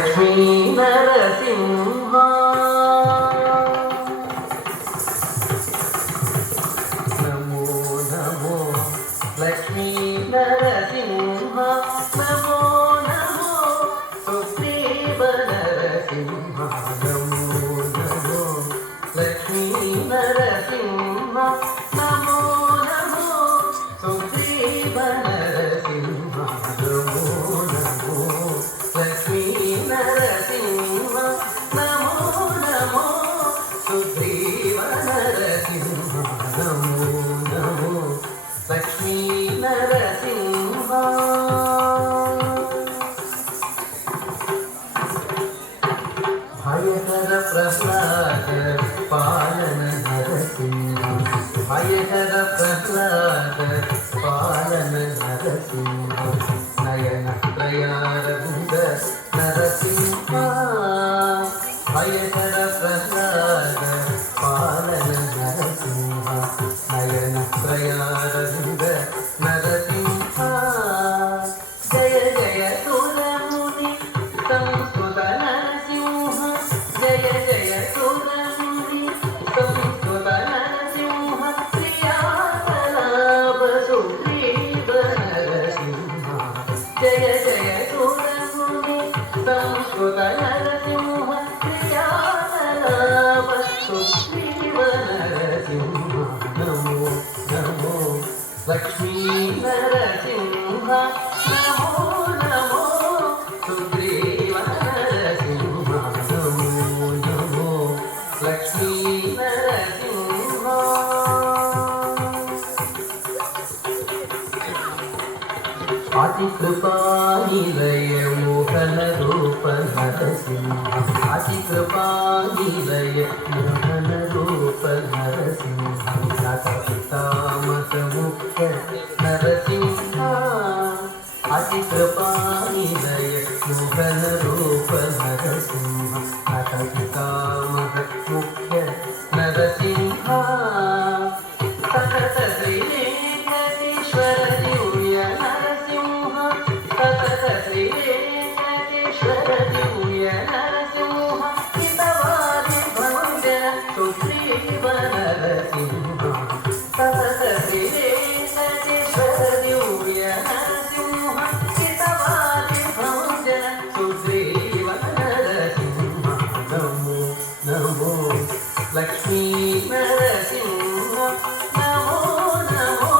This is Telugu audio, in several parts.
లక్ష్మీ నరసింహ నమో నమో లక్ష్మీ నరసింహ నమో నమో సుగ్రీవ నరసింహ నమో నమో లక్ష్మీ నరసింహ నమో నమో సుగ్రీవ నరసింహ నమో నమో లక్ష్మీ నరసింహ నమో నమో సుగ్రీవ నరసింహ నమో నమో లక్ష్మీ నరసింహ భయకర ప్రహ్లాద పాలన నరసింహ భయకర ప్రహ్లాద పాలన నరసింహ నయన త్రయారవింద నరసింహ భయకర ప్రహ్లాద పాలన నరసింహ నయన త్రయారవింద నరసింహ జయ జయ సురముని సంస్కృత నరసింహ జయ జయ సురముని సంస్కృత నరసింహ శ్రీయాతలాభ సుగ్రీవ నరసింహ జయ జయ సురముని సంస్కృత నరసింహ శ్రీయాతలాభ సుగ్రీవ నరసింహ నమో నమో లక్ష్మీ నరసింహ నమో నమో సుగ్రీవ నరసింహ నమో నమో లక్ష్మీ నరసింహ అతి కృపానిలయ మోహన రూప నరసింహ అతి కృపానిలయ మోహన రూప నరసింహ పితామక ముఖ్య నరసింహ అతి కృపానిలయ మోహన రూప నరసింహ పితామక ముఖ్య నరసింహ సతత శ్రీ వెంకటేశ్వర దివ్య నరసింహ సతత శ్రీ వెంకటేశ్వర దివ్య నరసింహ హితవాది భంజన సుగ్రీవ నరసింహ సతత శ్రీ వెంకటేశ్వర దివ్య నరసింహ హితవాది భంజన సుగ్రీవ నరసింహ నమో నమో లక్ష్మీ నరసింహ నమో నమో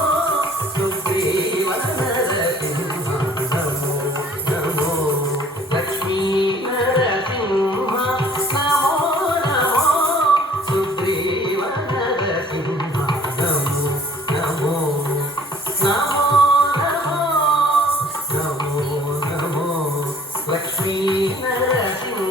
సుగ్రీవ నరసింహ నమో నమో లక్ష్మీ నరసింహ నమో నమో సుగ్రీవ నరసింహ నమో నమో నమో నమో నమో నమో లక్ష్మీ నరసింహ